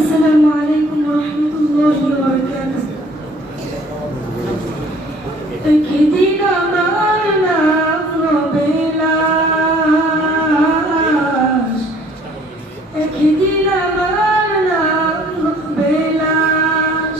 السلام عليكم ورحمة الله وبركاته. أكيدين أمام